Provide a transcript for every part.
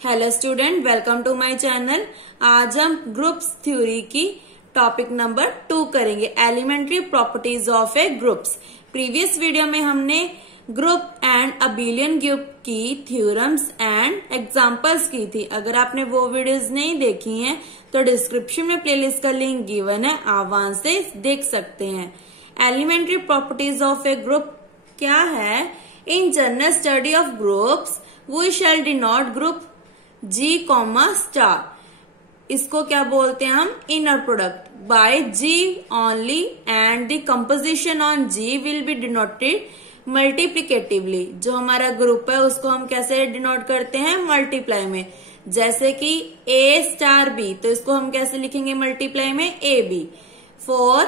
Hello student, welcome to my channel. आज हम groups theory की टॉपिक नंबर 2 करेंगे, elementary properties of a groups. Previous video में हमने ग्रुप एंड अबिलियन ग्रुप की थ्योरम्स एंड एग्जांपल्स की थी। अगर आपने वो वीडियोस नहीं देखी हैं तो डिस्क्रिप्शन में प्लेलिस्ट का लिंक गिवन है, आप वहां से देख सकते हैं। Elementary properties of a group क्या है? In general study of groups we shall denote group G, star. इसको क्या बोलते हैं हम? Inner product by G only and the composition on G will be denoted multiplicatively. जो हमारा ग्रुप है उसको हम कैसे डिनोट करते हैं? मल्टीप्लाई में। जैसे कि A स्टार B, तो इसको हम कैसे लिखेंगे मल्टीप्लाई में? AB। फॉर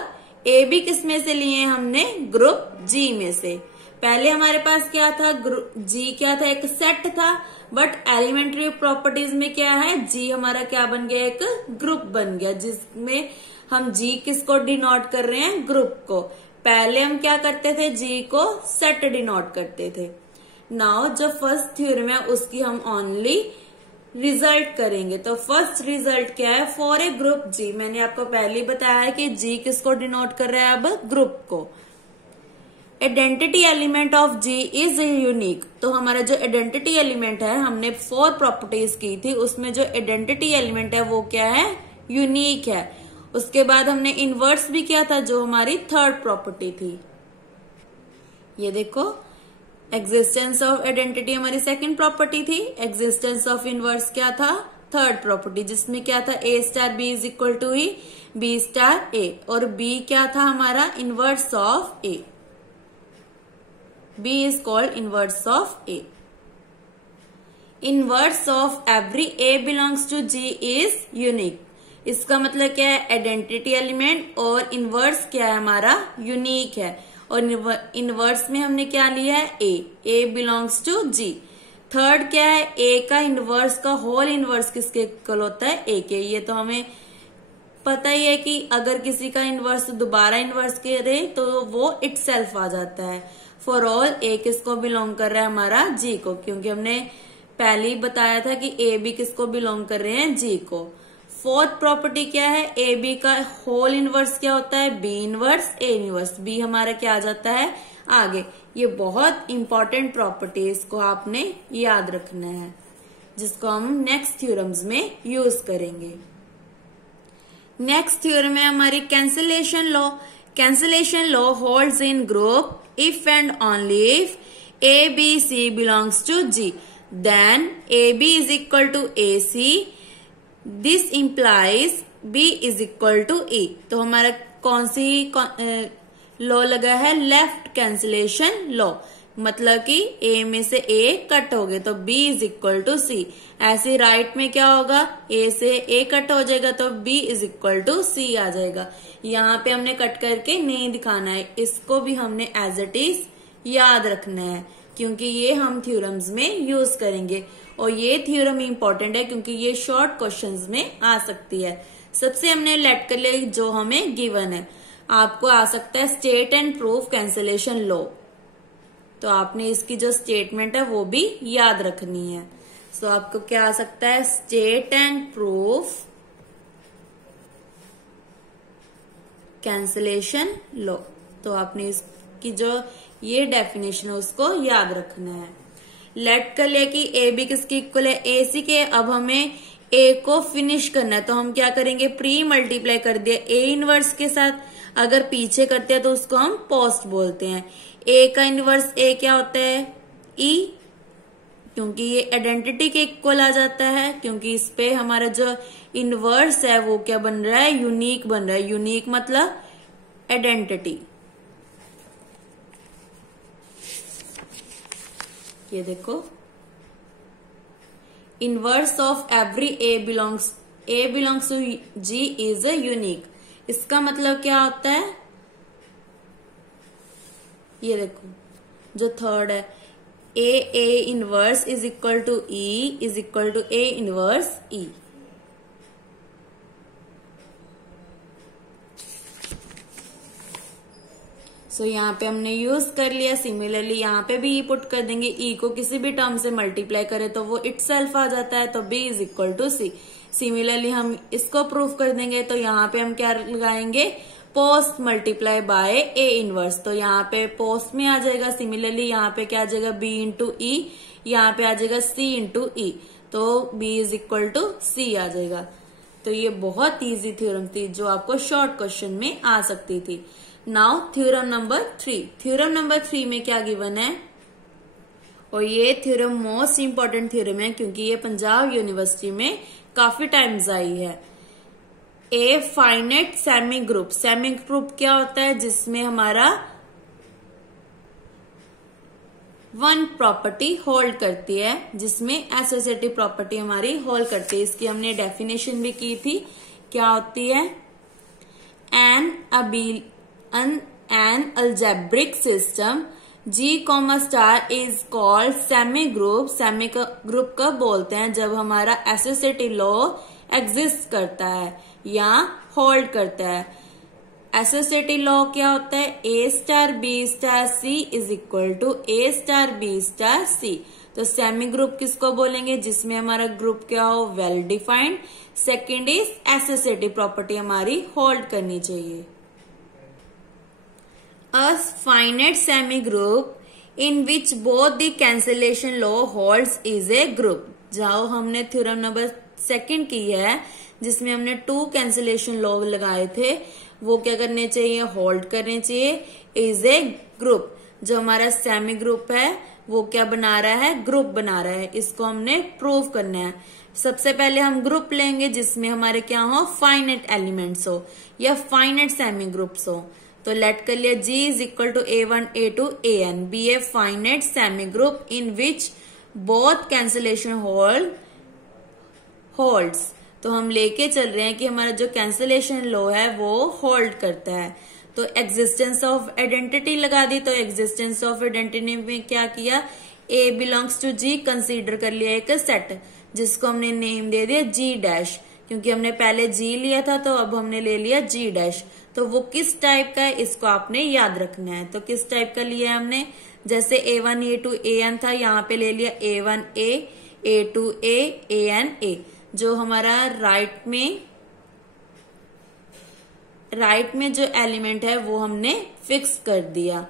AB किस में से लिए हमने? ग्रुप G में से। पहले हमारे पास क्या था? G क्या था? एक सेट था। बट एलिमेंट्री प्रॉपर्टीज में क्या है? G हमारा क्या बन गया? एक ग्रुप बन गया, जिसमें हम G किसको डिनोट कर रहे हैं? ग्रुप को। पहले हम क्या करते थे? G को सेट डिनोट करते थे। नाउ जो फर्स्ट थ्योरम है उसकी हम ओनली रिजल्ट करेंगे। तो फर्स्ट रिजल्ट क्या है? फॉर ए ग्रुप G, मैंने आपको पहले ही बताया है कि G किसको डिनोट कर रहा है? अब ग्रुप को। Identity element of G is unique. तो हमारा जो आइडेंटिटी एलिमेंट है, हमने 4 प्रॉपर्टीज की थी, उसमें जो आइडेंटिटी एलिमेंट है वो क्या है? यूनिक है। उसके बाद हमने इनवर्स भी किया था, जो हमारी थर्ड प्रॉपर्टी थी। ये देखो, एग्जिस्टेंस ऑफ आइडेंटिटी हमारी सेकंड प्रॉपर्टी थी, एग्जिस्टेंस ऑफ इनवर्स क्या था? थर्ड प्रॉपर्टी, जिसमें क्या था? A star B is equal to ही B स्टार A, और B क्या था हमारा? Inverse of A। B is called inverse of A. Inverse of every A belongs to G is unique. इसका मतलब क्या है? आइडेंटिटी एलिमेंट और इनवर्स क्या है हमारा? यूनिक है। और इनवर्स में हमने क्या लिया है? A belongs to G। Third क्या है? A का इनवर्स का होल इनवर्स किसके इक्वल होता है? A के। ये तो हमें पता ही है कि अगर किसी का इनवर्स दोबारा इनवर्स करे तो वो इटसेल्फ आ जाता है। फॉर ऑल A किसको बिलोंग कर रहा है? हमारा G को, क्योंकि हमने पहले ही बताया था कि A B किसको बिलोंग कर रहे हैं? G को। फोर्थ प्रॉपर्टी क्या है? A B का होल इनवर्स क्या होता है? B inverse A inverse. B हमारा क्या आ जाता है? आगे। ये बहुत इंपॉर्टेंट प्रॉपर्टी है, इसको आपने याद रखना है, जिसको हम नेक्स्ट थ्योरम्स में यूज करेंगे। नेक्स्ट थ्योरम है हमारी cancellation law. Cancellation law holds in group if and only if A, B, C belongs to G, then AB is equal to AC. This implies B is equal to E. तो हमारा कौन सी law लगा है? Left cancellation law. मतलब कि A में से A cut हो गए तो B is equal to C। ऐसे राइट में क्या होगा? A से A कट हो जाएगा तो B is equal to C आ जाएगा। यहाँ पे हमने कट करके नहीं दिखाना है, इसको भी हमने एज इट इज याद रखना है, क्योंकि ये हम थ्योरम्स में यूज करेंगे। और ये थ्योरम इंपॉर्टेंट है क्योंकि ये शॉर्ट क्वेश्चंस में आ सकती है। सबसे हमने लेट कर लिया जो हमें गिवन है। आपको आ सकता है state and proof cancellation law, तो आपने इसकी जो स्टेटमेंट है वो भी याद रखनी है। सो आपको क्या आ सकता है? State and proof cancellation law. तो आपने इसकी जो ये डेफिनेशन है उसको याद रखना है। लेट कर ले कि ए बी किसके इक्वल है? ए सी के। अब हमें ए को फिनिश करना है, तो हम क्या करेंगे? प्री मल्टीप्लाई कर दिया ए इनवर्स के साथ। अगर पीछे करते हैं तो उसको हम पोस्ट बोलते हैं। ए का इनवर्स ए क्या होता है? ई, क्योंकि ये आइडेंटिटी के इक्वल आ जाता है, क्योंकि इस पे हमारा जो इनवर्स है वो क्या बन रहा है? यूनिक बन रहा है। यूनिक मतलब आइडेंटिटी। ये देखो, inverse of every A belongs to G is a unique. इसका मतलब क्या होता है? ये देखो, जो थर्ड है, A inverse is equal to E is equal to A inverse E। So यहाँ पे हमने यूज कर लिया। सिमिलरली यहाँ पे भी ई पुट कर देंगे। ई को किसी भी टर्म से मल्टीप्लाई करें तो वो इटसेल्फ आ जाता है, तो B is equal to C. Similarly हम इसको प्रूफ कर देंगे, तो यहाँ पे हम क्या लगाएंगे, post multiply by A inverse. तो यहाँ पे पोस्ट में आ जाएगा। सिमिलरली यहाँ पे क्या आ जाएगा, बी इंटू ई, यहाँ पे आ जाएगा सी इंटू ई, तो बी इज इक्वल टू सी आ जाएगा। तो ये बहुत इजी थ्योरम थी जो आपको शॉर्ट क्वेश्चन में आ सकती थी। Now theorem number 3। Theorem number 3 में क्या गिवन है, और ये थ्योरम मोस्ट इंपॉर्टेंट थ्योरम है क्योंकि ये पंजाब यूनिवर्सिटी में काफी टाइम्स आई है। ए finite semi group. Semi group क्या होता है, जिसमें हमारा वन प्रॉपर्टी होल्ड करती है, जिसमें एसोसिएटिव प्रॉपर्टी हमारी होल्ड करती है। इसकी हमने डेफिनेशन भी की थी, क्या होती है, an algebraic system G, star is called semi group. Semi group कब बोलते हैं, जब हमारा एसोसिएटिव लॉ एग्जिस्ट करता है या होल्ड करता है। एसोसिएटिव लॉ क्या होता है, A star B star C is equal to A star B star C. तो सेमी ग्रुप किसको बोलेंगे, जिसमें हमारा ग्रुप क्या हो, well defined. Second is associative property हमारी होल्ड करनी चाहिए। A finite semi group in which both the cancellation law holds is a group। जाओ हमने थ्योरम नंबर 2 की है, जिसमें हमने 2 कैंसिलेशन लॉ लगाए थे, वो क्या करने चाहिए, होल्ड करने चाहिए। इज ए ग्रुप, जो हमारा सेमी ग्रुप है वो क्या बना रहा है, ग्रुप बना रहा है। इसको हमने प्रूव करना है। सबसे पहले हम ग्रुप लेंगे जिसमें हमारे क्या हो, फाइनाइट एलिमेंट्स हो या फाइनाइट सेमी ग्रुप्स हो। तो लेट कर लिया G is equal to A1 A2 AN be a finite semi group in which both cancellation holds. तो हम लेके चल रहे हैं कि हमारा जो कैंसिलेशन लॉ है वो होल्ड करता है। तो एग्जिस्टेंस ऑफ आइडेंटिटी लगा दी। तो एग्जिस्टेंस ऑफ आइडेंटिटी में क्या किया, A belongs to G consider कर लिया एक सेट, जिसको हमने नेम दे दिया G डैश, क्योंकि हमने पहले G लिया था तो अब हमने ले लिया G डैश। तो वो किस टाइप का है इसको आपने याद रखना है। तो किस टाइप का लिया है हमने, जैसे A1 A2 AN था, यहाँ पे ले लिया A1A A2A ANA। जो हमारा राइट में जो एलिमेंट है वो हमने फिक्स कर दिया।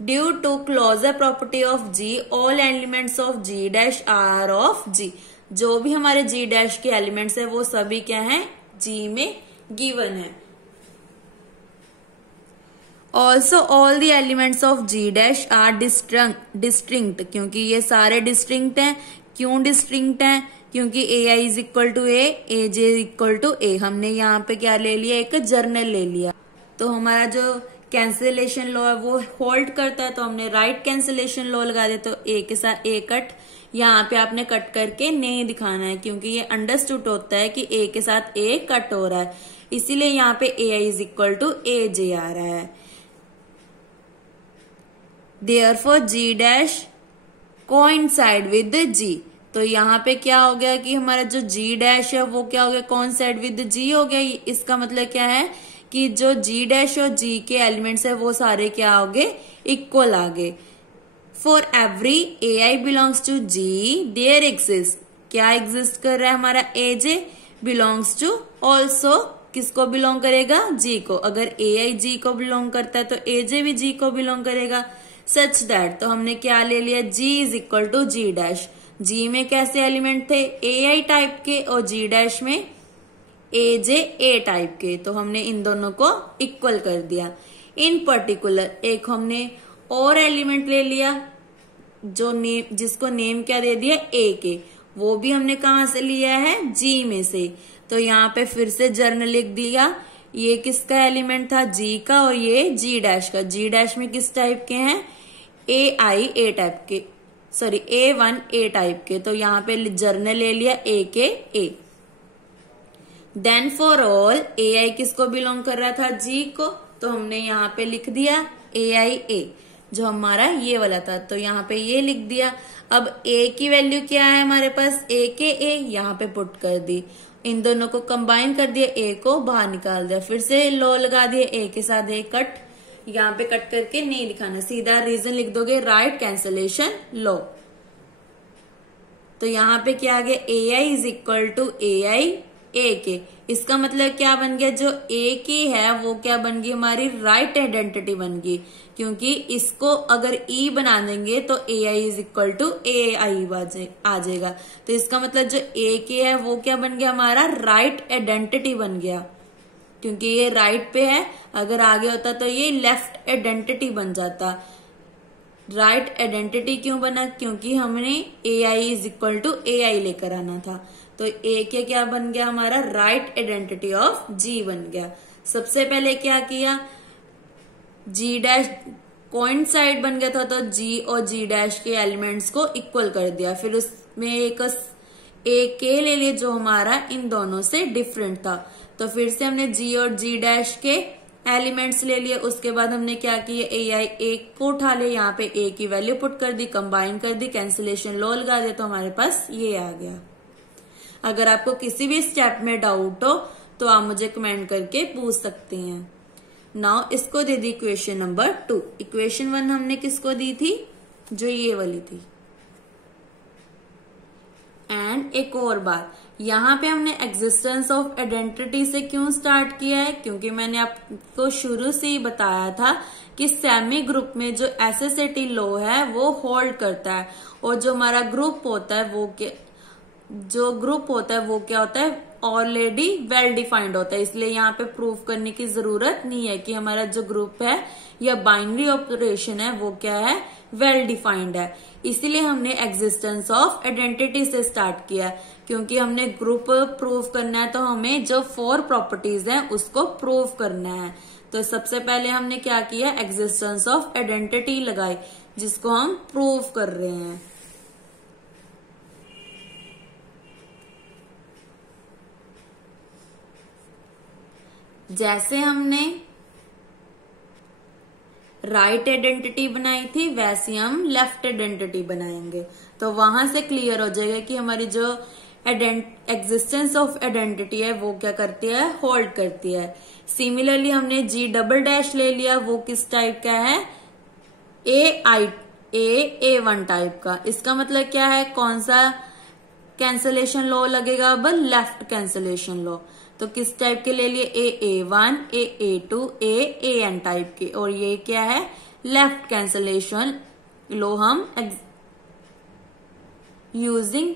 Due to closure property of G all elements of G dash are of G। जो भी हमारे G डैश के एलिमेंट्स है वो सभी क्या है, G में गिवन है। Also all the elements of G dash are distinct, क्योंकि ये सारे डिस्टिंक्ट हैं। क्यों डिस्टिंक्ट हैं, क्योंकि AI is equal to A, AJ is equal to A। हमने यहाँ पे क्या ले लिया, एक जर्नल ले लिया। तो हमारा जो कैंसिलेशन लॉ है वो होल्ड करता है, तो हमने राइट कैंसिलेशन लॉ लगा दिया। तो A के साथ A कट, यहाँ पे आपने कट करके नहीं दिखाना है, क्योंकि ये अंडरस्टूड होता है कि A के साथ A कट हो रहा है, इसीलिए यहाँ पे AI is equal to AJ आ रहा है। Therefore G dash coincide with G। तो यहाँ पे क्या हो गया कि हमारा जो G डैश है वो क्या हो गया, कोइंसाइड विद G हो गया। इसका मतलब क्या है कि जो G डैश और G के एलिमेंट्स है वो सारे क्या हो गए, इक्वल आ गए। For every AI belongs to G there exist, क्या एग्जिस्ट कर रहा है हमारा, AJ बिलोंग्स टू ऑल्सो किसको बिलोंग करेगा, G को। अगर AI G को बिलोंग करता है तो AJ भी G को बिलोंग करेगा। सच दैट, तो हमने क्या ले लिया, G is equal to G dash. G में कैसे एलिमेंट थे, AI टाइप के, और G डैश में AJ A टाइप के। तो हमने इन दोनों को इक्वल कर दिया। इन पर्टिकुलर एक हमने और एलिमेंट ले लिया जो नेम, जिसको नेम क्या दे दिया, A के। वो भी हमने कहाँ से लिया है, G में से। तो यहाँ पे फिर से जर्नल लिख दिया। ये किसका एलिमेंट था, G का, और ये G डैश का। G डैश में किस टाइप के हैं, AI A टाइप के, सॉरी A1 A टाइप के। तो यहाँ पे जर्नल ले लिया A के A। Then for all AI किसको बिलोंग कर रहा था, G को। तो हमने यहाँ पे लिख दिया AI A, जो हमारा ये वाला था। तो यहाँ पे ये लिख दिया। अब A की वैल्यू क्या है हमारे पास, A के A, यहाँ पे पुट कर दी। इन दोनों को कंबाइन कर दिया, A को बाहर निकाल दिया। फिर से लॉ लगा दिया, A के साथ A कट, यहाँ पे कट करके नहीं लिखाना, सीधा रीजन लिख दोगे, राइट कैंसलेशन लो। तो यहाँ पे क्या आ गया, ए आई इज इक्वल टू ए आई ए के। इसका मतलब क्या बन गया, जो ए की है वो क्या बन गई, हमारी राइट आइडेंटिटी बन गई, क्योंकि इसको अगर ई बना देंगे तो ए आई इज इक्वल टू ए आई आ जाएगा। तो इसका मतलब जो ए के है वो क्या बन गया, हमारा राइट आइडेंटिटी बन गया, क्योंकि ये राइट पे है, अगर आगे होता तो ये लेफ्ट आइडेंटिटी बन जाता। राइट आइडेंटिटी क्यों बना, क्योंकि हमने ए आई इज इक्वल टू ए आई लेकर आना था। तो ए के क्या बन गया, हमारा राइट आइडेंटिटी ऑफ जी बन गया। सबसे पहले क्या किया, जी डैश कोइंसाइड बन गया था, तो जी और जी डैश के एलिमेंट्स को इक्वल कर दिया। फिर उसमें एक ए के ले लिया जो हमारा इन दोनों से डिफरेंट था, तो फिर से हमने जी और जी डैश के एलिमेंट्स ले लिए। उसके बाद हमने क्या किया, ए आई ए को उठा लिया, यहाँ पे ए की वैल्यू पुट कर दी, कंबाइन कर दी, कैंसिलेशन लॉ लगा दिया, तो हमारे पास ये आ गया। अगर आपको किसी भी स्टेप में डाउट हो तो आप मुझे कमेंट करके पूछ सकते हैं। नाउ इसको दे दी इक्वेशन नंबर 2। इक्वेशन 1 हमने किसको दी थी, जो ये वाली थी। एंड एक और बात, यहाँ पे हमने एग्जिस्टेंस ऑफ आइडेंटिटी से क्यों स्टार्ट किया है, क्योंकि मैंने आपको शुरू से ही बताया था कि सेमी ग्रुप में जो एसएसएटी लॉ है वो होल्ड करता है, और जो हमारा ग्रुप होता है वो क्या होता है, ऑलरेडी वेल डिफाइंड होता है। इसलिए यहाँ पे प्रूफ करने की जरूरत नहीं है कि हमारा जो ग्रुप है या बाइनरी ऑपरेशन है वो क्या है, वेल डिफाइंड है। इसीलिए हमने एग्जिस्टेंस ऑफ आइडेंटिटी से स्टार्ट किया, क्योंकि हमने ग्रुप प्रूफ करना है, तो हमें जो 4 प्रॉपर्टीज हैं उसको प्रूफ करना है। तो सबसे पहले हमने क्या किया, एग्जिस्टेंस ऑफ आइडेंटिटी लगाई, जिसको हम प्रूफ कर रहे हैं। जैसे हमने राइट आइडेंटिटी बनाई थी वैसे हम लेफ्ट आइडेंटिटी बनाएंगे, तो वहां से क्लियर हो जाएगा कि हमारी जो एग्जिस्टेंस ऑफ आइडेंटिटी है वो क्या करती है, होल्ड करती है। सिमिलरली हमने जी डबल डैश ले लिया, वो किस टाइप का है, ए1 टाइप का। इसका मतलब क्या है, कौन सा कैंसलेशन लॉ लगेगा, अब लेफ्ट कैंसलेशन लॉ। तो किस टाइप के ले लिए, ए1, ए2, एन टाइप के, और ये क्या है, लेफ्ट कैंसलेशन लॉ हम यूजिंग,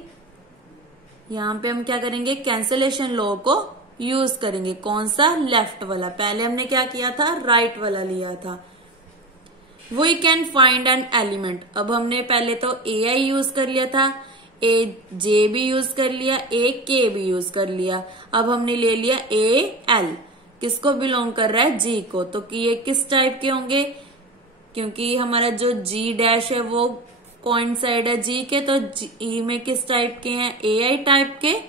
यहां पे हम क्या करेंगे, कैंसलेशन लॉ को यूज करेंगे। कौन सा, लेफ्ट वाला। पहले हमने क्या किया था, राइट वाला लिया था। We can find an element, अब हमने पहले तो ए आई यूज कर लिया था, ए जे भी यूज कर लिया, ए के भी यूज कर लिया। अब हमने ले लिया ए एल, किसको बिलोंग कर रहा है, जी को। तो कि ये किस टाइप के होंगे, क्योंकि हमारा जो जी डैश है वो कोइंसाइड है जी के, तो जी में किस टाइप के हैं, ए आई टाइप के,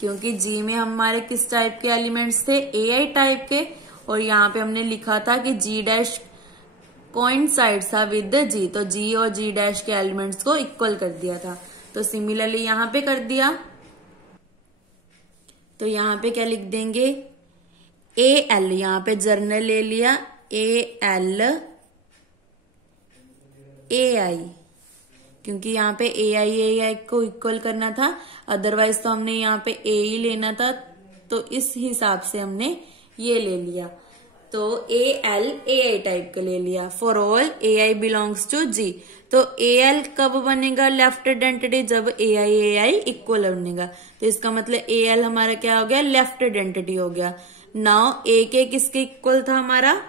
क्योंकि जी में हमारे किस टाइप के एलिमेंट्स थे, ए आई टाइप के। और यहाँ पे हमने लिखा था कि जी डैश कोइंसाइड था विद जी, तो जी और जी डैश के एलिमेंट्स को इक्वल कर दिया था। तो सिमिलरली यहाँ पे कर दिया, तो यहाँ पे क्या लिख देंगे, ए एल, यहाँ पे जर्नल ले लिया, ए एल ए आई, क्योंकि यहाँ पे ए आई को इक्वल करना था, अदरवाइज तो हमने यहाँ पे ए ही लेना था, तो इस हिसाब से हमने ये ले लिया। तो A L A I type का ले लिया। For all A I belongs to G, तो ए एल कब बनेगा लेफ्ट आइडेंटिटी, जब ए आई इक्वल बनेगा। तो इसका मतलब ए एल हमारा क्या हो गया, लेफ्ट आइडेंटिटी हो गया। नाउ ए के किसके इक्वल था हमारा,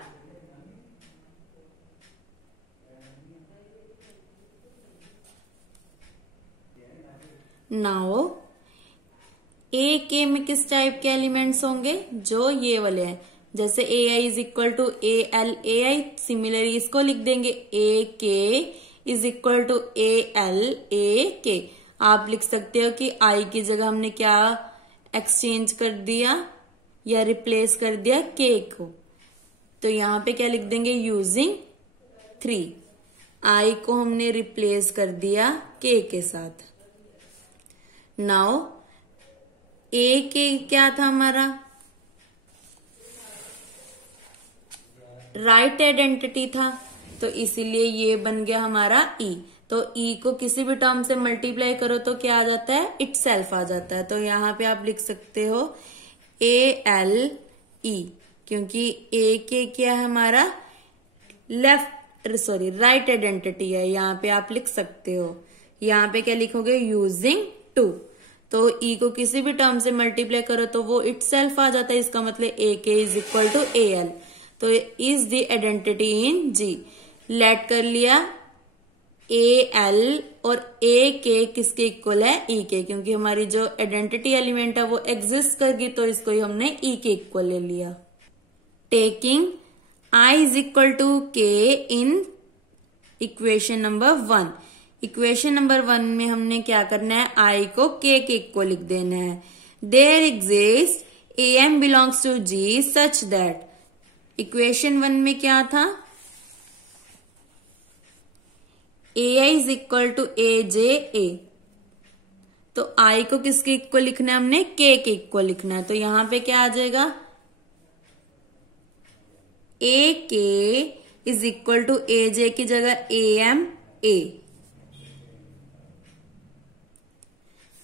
नाउ ए के में किस टाइप के एलिमेंट्स होंगे, जो ये वाले हैं। जैसे A I is equal to A L A I, similarly इसको लिख देंगे A K is equal to A L A K. आप लिख सकते हो कि आई की जगह हमने क्या एक्सचेंज कर दिया या रिप्लेस कर दिया के को, तो यहां पे क्या लिख देंगे, यूजिंग 3, आई को हमने रिप्लेस कर दिया के साथ। नाउ ए के क्या था हमारा, राइट आइडेंटिटी था, तो इसीलिए ये बन गया हमारा ई। तो ई को किसी भी टर्म से मल्टीप्लाई करो तो क्या आ जाता है, इटसेल्फ आ जाता है। तो यहाँ पे आप लिख सकते हो ALE, क्योंकि ए के क्या है हमारा राइट आइडेंटिटी है। यहाँ पे आप लिख सकते हो, यहाँ पे क्या लिखोगे, यूजिंग टू। तो ई को किसी भी टर्म से मल्टीप्लाई करो तो वो इटसेल्फ आ जाता है। इसका मतलब AK is equal to AL। तो is the identity in G. Let कर लिया AL और AK किसके इक्वल है, E के, क्योंकि हमारी जो आइडेंटिटी एलिमेंट है वो एग्जिस्ट करगी, तो इसको ही हमने E के इक्वल ले लिया। Taking I is equal to K in equation number 1। Equation number 1 में हमने क्या करना है, I को K के इक्वल लिख देना है। There exist AM belongs to G such that, equation 1 में क्या था, AI is equal to AJA। तो I को किसके इक्वल लिखना है, हमने K के इक्वल लिखना है। तो यहां पे क्या आ जाएगा, AK is equal to AJ की जगह AMA,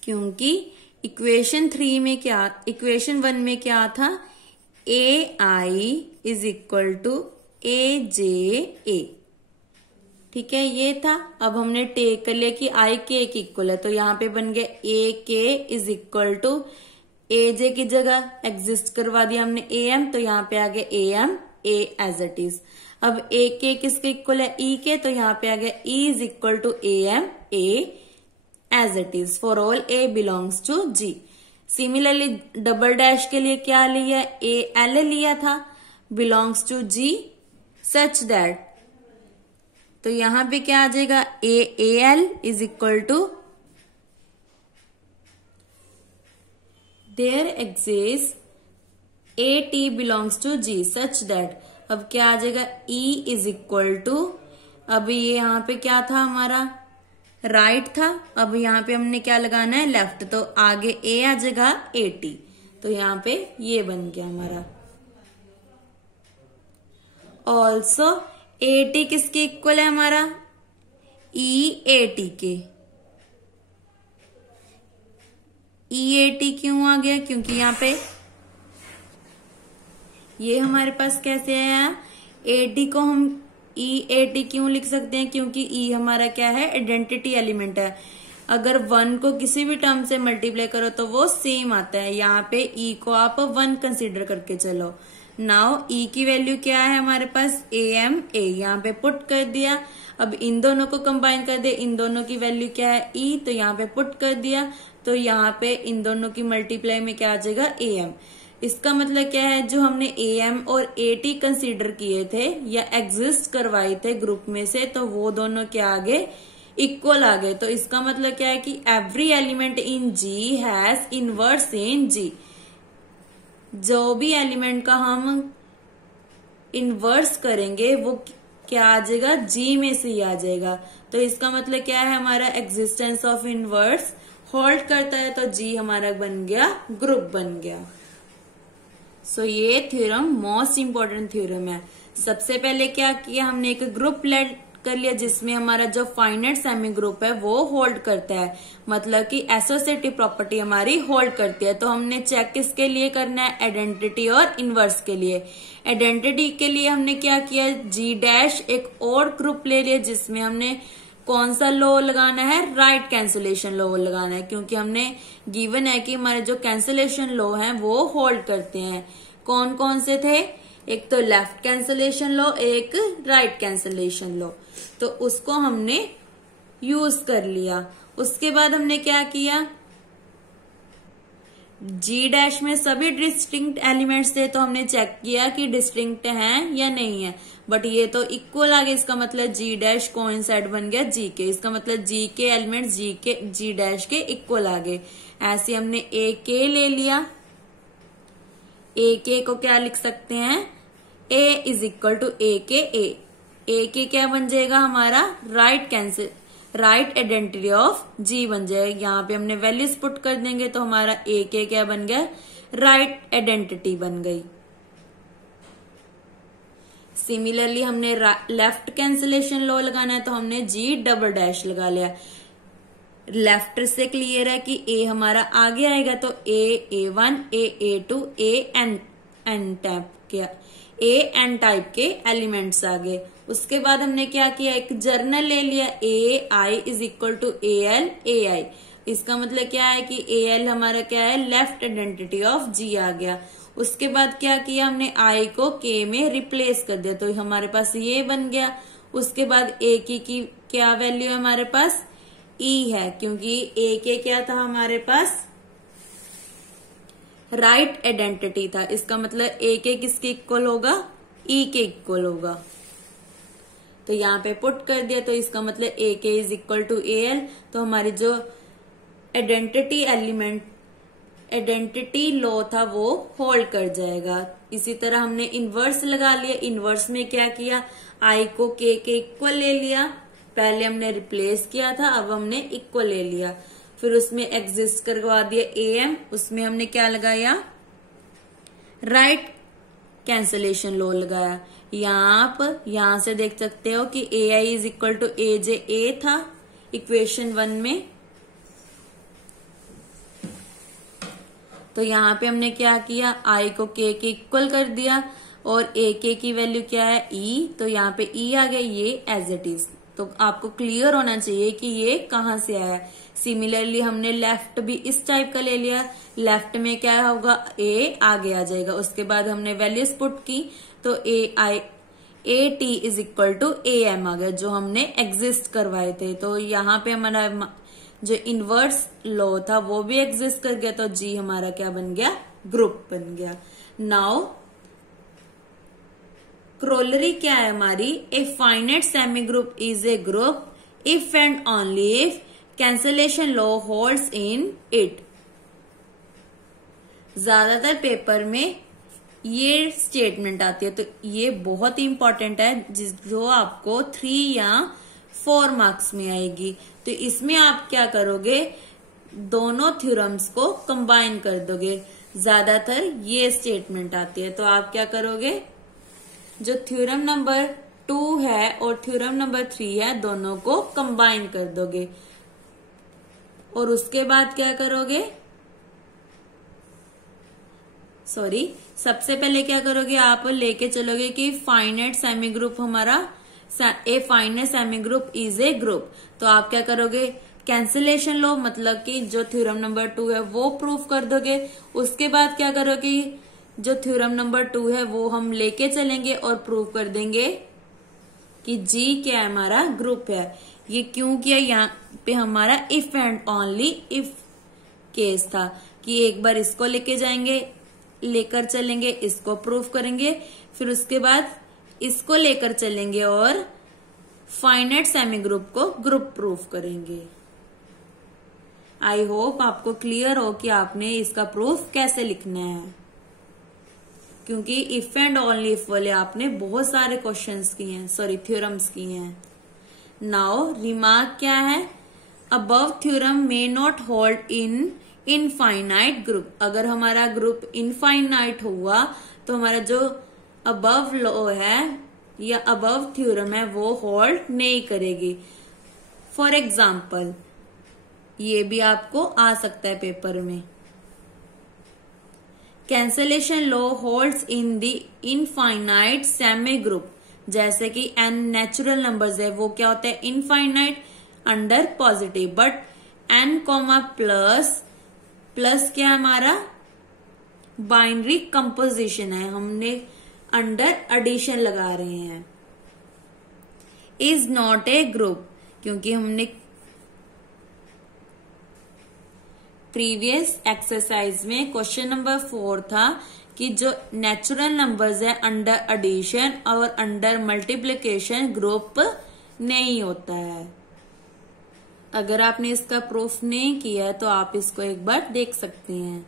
क्योंकि इक्वेशन 3 में क्या, इक्वेशन 1 में क्या था, AI is equal to AJA। ठीक है, ये था। अब हमने टेक कर लिया कि I K के इक्वल है, तो यहाँ पे बन गया AK is equal to AJ की जगह एग्जिस्ट करवा दिया हमने AM, तो यहाँ पे आ गया AMA एज इट इज। अब AK किसके इक्वल है, E के, तो यहाँ पे आ गया E is equal to AMA as it is for all A belongs to G। Similarly double dash के लिए क्या लिया, AL लिया था, belongs to G such that. तो यहां पे क्या आ जाएगा, AL is equal to there exist AT belongs to G such that. अब क्या आ जाएगा, E इज इक्वल टू, अब ये यहाँ पे क्या था हमारा, राइट था, अब यहाँ पे हमने क्या लगाना है, लेफ्ट, तो आगे A आ जाएगा AT। तो यहाँ पे ये बन गया हमारा। ऑल्सो AT किसके इक्वल है हमारा, EAT के। EAT क्यों आ गया, क्योंकि यहाँ पे ये हमारे पास कैसे आया, AT को हम EAT क्यों लिख सकते हैं, क्योंकि E हमारा क्या है, आइडेंटिटी एलिमेंट है। अगर 1 को किसी भी टर्म से मल्टीप्लाई करो तो वो सेम आता है। यहाँ पे E को आप 1 कंसीडर करके चलो। नाउ E की वैल्यू क्या है हमारे पास, AMA, यहाँ पे पुट कर दिया। अब इन दोनों को कंबाइन कर दे, इन दोनों की वैल्यू क्या है, E, तो यहाँ पे पुट कर दिया। तो यहाँ पे इन दोनों की मल्टीप्लाई में क्या आ जाएगा, AM। इसका मतलब क्या है, जो हमने AM और AT कंसीडर किए थे या एग्जिस्ट करवाए थे ग्रुप में से, तो वो दोनों क्या आ गए, इक्वल आ गए। तो इसका मतलब क्या है कि every element in G has inverse in G। जो भी एलिमेंट का हम इनवर्स करेंगे वो क्या आ जाएगा, G में से ही आ जाएगा। तो इसका मतलब क्या है, हमारा एग्जिस्टेंस ऑफ इनवर्स होल्ड करता है, तो G हमारा बन गया, ग्रुप बन गया। सो ये थ्योरम मोस्ट इंपॉर्टेंट थ्योरम है। सबसे पहले क्या किया, हमने एक ग्रुप लेट कर लिया जिसमें हमारा जो फाइनाइट सेमी ग्रुप है वो होल्ड करता है, मतलब कि एसोसिएटिव प्रॉपर्टी हमारी होल्ड करती है। तो हमने चेक किसके लिए करना है, आइडेंटिटी और इनवर्स के लिए। आइडेंटिटी के लिए हमने क्या किया, G डैश एक और ग्रुप ले लिया जिसमें हमने कौन सा लॉ लगाना है, राइट कैंसिलेशन लॉ लगाना है, क्योंकि हमने गिवन है कि हमारे जो कैंसिलेशन लॉ हैं वो होल्ड करते हैं। कौन कौन से थे, एक तो लेफ्ट कैंसिलेशन लॉ, एक राइट कैंसिलेशन लॉ। तो उसको हमने यूज कर लिया। उसके बाद हमने क्या किया, G डैश में सभी डिस्टिंक्ट एलिमेंट्स थे, तो हमने चेक किया कि डिस्टिंक्ट हैं या नहीं है, बट ये तो इक्वल आ गया। इसका मतलब G डैश कोइंसाइड बन गया G के, इसका मतलब G के एलिमेंट्स G डैश के इक्वल आ गए। ऐसे हमने AK ले लिया, AK को क्या लिख सकते हैं, A is equal to AKA। AK क्या बन जाएगा हमारा, राइट आइडेंटिटी ऑफ G बन जाएगा। यहाँ पे हमने वैल्यूज पुट कर देंगे तो हमारा AK क्या बन गया, राइट आइडेंटिटी बन गई। सिमिलरली हमने लेफ्ट कैंसिलेशन लॉ लगाना है तो हमने जी डबल डैश लगा लिया। लेफ्ट से क्लियर है कि ए हमारा आगे आएगा तो A1 A2 एन टाइप किया, एन टाइप के एलिमेंट्स आ गए। उसके बाद हमने क्या किया, एक जर्नल ले लिया, AI is equal to AL AI। इसका मतलब क्या है कि AL हमारा क्या है, लेफ्ट आइडेंटिटी ऑफ G आ गया। उसके बाद क्या किया हमने, I को K में रिप्लेस कर दिया तो हमारे पास ये बन गया। उसके बाद A की क्या वैल्यू है हमारे पास, E है, क्योंकि A के क्या था हमारे पास, राइट आइडेंटिटी था। इसका मतलब A के किसके इक्वल होगा, E के इक्वल होगा। तो यहाँ पे पुट कर दिया तो इसका मतलब A के इज इक्वल टू AL। तो हमारी जो आइडेंटिटी लॉ था वो होल्ड कर जाएगा। इसी तरह हमने इनवर्स लगा लिया। इनवर्स में क्या किया, I को K के इक्वल ले लिया, पहले हमने रिप्लेस किया था, अब हमने इक्वल ले लिया। फिर उसमें एग्जिस्ट करवा दिया AM, उसमें हमने क्या लगाया, राइट कैंसलेशन लॉ लगाया। यहां से देख सकते हो कि AI is equal to AJ A था इक्वेशन 1 में, तो यहाँ पे हमने क्या किया, I को K के इक्वल कर दिया और AK की वैल्यू क्या है, E, तो यहाँ पे E आ गया, ये एज इट इज। तो आपको क्लियर होना चाहिए कि ये कहाँ से आया। सिमिलरली हमने लेफ्ट भी इस टाइप का ले लिया, लेफ्ट में क्या होगा, A आगे आ जाएगा। उसके बाद हमने वैल्यूज पुट की तो AT is equal to AM आ गया, जो हमने एग्जिस्ट करवाए थे। तो यहाँ पे हमारा जो इनवर्स लॉ था वो भी एग्जिस्ट कर गया, तो G हमारा क्या बन गया, ग्रुप बन गया। नाउ क्रोलरी क्या है हमारी, ए finite semi group is a group if and only if cancellation law holds in it. ज्यादातर पेपर में ये स्टेटमेंट आती है, तो ये बहुत ही इंपॉर्टेंट है, जो आपको 3 या 4 मार्क्स में आएगी। तो इसमें आप क्या करोगे, दोनों थ्योरम्स को कंबाइन कर दोगे। ज्यादातर ये स्टेटमेंट आती है, तो आप क्या करोगे, जो थ्योरम नंबर 2 है और थ्योरम नंबर 3 है, दोनों को कंबाइन कर दोगे। और उसके बाद क्या करोगे, सबसे पहले क्या करोगे, आप लेके चलोगे कि फाइनाइट सेमी ग्रुप हमारा, ए finite semi group is a group. तो आप क्या करोगे, कैंसिलेशन लो, मतलब कि जो थ्योरम नंबर 2 है वो प्रूफ कर दोगे। उसके बाद क्या करोगे, जो थ्योरम नंबर 2 है वो हम लेके चलेंगे और प्रूफ कर देंगे कि G क्या है, हमारा ग्रुप है। ये क्यों किया, यहाँ पे हमारा if and only if case था कि एक बार इसको लेकर चलेंगे, इसको प्रूफ करेंगे, फिर उसके बाद इसको लेकर चलेंगे और फाइनाइट सेमी ग्रुप को ग्रुप प्रूफ करेंगे। आई होप आपको क्लियर हो कि आपने इसका प्रूफ कैसे लिखना है, क्योंकि इफ एंड ओनली इफ वाले आपने बहुत सारे क्वेश्चंस किए हैं, थ्योरम्स किए हैं। नाउ रिमार्क क्या है, above theorem may not hold in infinite group. अगर हमारा ग्रुप इनफाइनाइट हुआ तो हमारा जो अबव लॉ है या अबव थ्योरम है वो होल्ड नहीं करेगी। फॉर एग्जाम्पल, ये भी आपको आ सकता है पेपर में, cancellation law holds in the infinite semi group. जैसे कि n नेचुरल नंबर्स है, वो क्या होता है, infinite under positive, but n plus क्या हमारा बाइनरी कंपोजिशन है, हमने अंडर एडिशन लगा रहे हैं। इज नॉट ए ग्रुप, क्योंकि हमने प्रीवियस एक्सरसाइज में क्वेश्चन नंबर 4 था कि जो नेचुरल नंबर्स है अंडर एडिशन और अंडर मल्टीप्लिकेशन ग्रुप नहीं होता है। अगर आपने इसका प्रूफ नहीं किया तो आप इसको एक बार देख सकते हैं।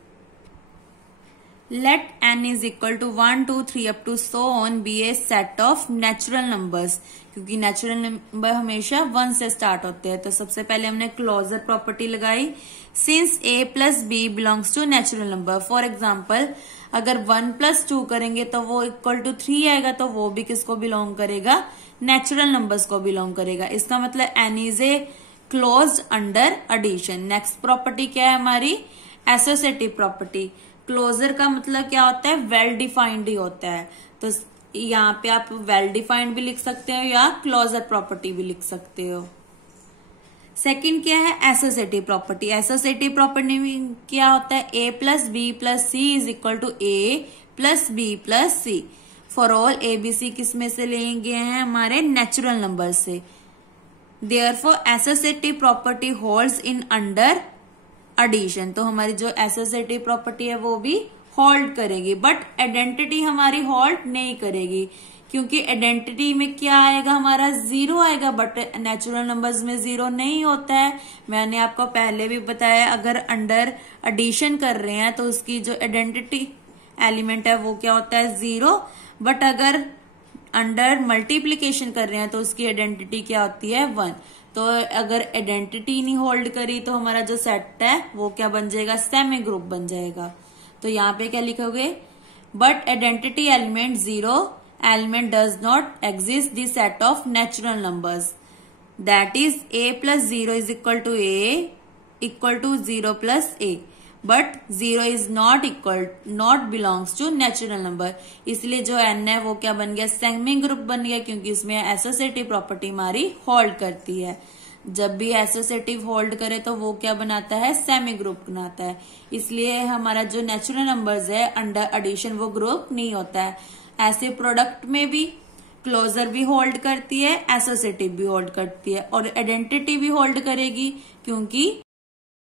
Let n is equal to 1 2 3 up to so on be a set of natural numbers, क्योंकि नेचुरल नंबर हमेशा 1 से स्टार्ट होते हैं। तो सबसे पहले हमने क्लोजर प्रॉपर्टी लगाई, since a plus b belongs to natural number. For example, अगर 1 + 2 करेंगे तो वो इक्वल टू 3 आएगा, तो वो भी किसको बिलोंग करेगा, नेचुरल नंबर्स को बिलोंग करेगा। इसका मतलब n is a closed under addition. Next property क्या है हमारी, एसोसिएटिव प्रॉपर्टी। क्लोजर का मतलब क्या होता है, वेल डिफाइंड ही होता है। तो यहाँ पे आप वेल डिफाइंड भी लिख सकते हो या क्लोजर प्रॉपर्टी भी लिख सकते हो। सेकंड क्या है, एसोसिएटिव प्रॉपर्टी। एसोसिएटिव प्रॉपर्टी में क्या होता है, a + b + c is equal to a + b + c। For all a b c किस में से लिए गए हैं, हमारे नेचुरल नंबर से। Therefore associative property holds in under addition. तो हमारी जो एसोसिएटिव प्रॉपर्टी है वो भी होल्ड करेगी, बट आइडेंटिटी हमारी होल्ड नहीं करेगी, क्योंकि आइडेंटिटी में क्या आएगा, हमारा 0 आएगा, बट नेचुरल नंबर्स में 0 नहीं होता है। मैंने आपको पहले भी बताया, अगर अंडर एडिशन कर रहे हैं तो उसकी जो आइडेंटिटी एलिमेंट है वो क्या होता है, 0। बट अगर अंडर मल्टीप्लीकेशन कर रहे हैं तो उसकी आइडेंटिटी क्या होती है, 1। तो अगर आइडेंटिटी नहीं होल्ड करी तो हमारा जो सेट है वो क्या बन जाएगा, सेमी ग्रुप बन जाएगा। तो यहाँ पे क्या लिखोगे, but identity element 0 element does not exist the set of natural numbers, that is a + 0 is equal to a equal to 0 + a, but 0 is not belongs to natural number। इसलिए जो n है वो क्या बन गया, सेमी ग्रुप बन गया, क्योंकि इसमें एसोसिएटिव प्रॉपर्टी हमारी होल्ड करती है। जब भी एसोसिएटिव होल्ड करे तो वो क्या बनाता है, सेमी ग्रुप बनाता है। इसलिए हमारा जो नेचुरल नंबर्स है अंडर एडिशन वो ग्रुप नहीं होता है। ऐसे प्रोडक्ट में भी क्लोजर भी होल्ड करती है, एसोसिएटिव भी होल्ड करती है, और आइडेंटिटी भी होल्ड करेगी, क्योंकि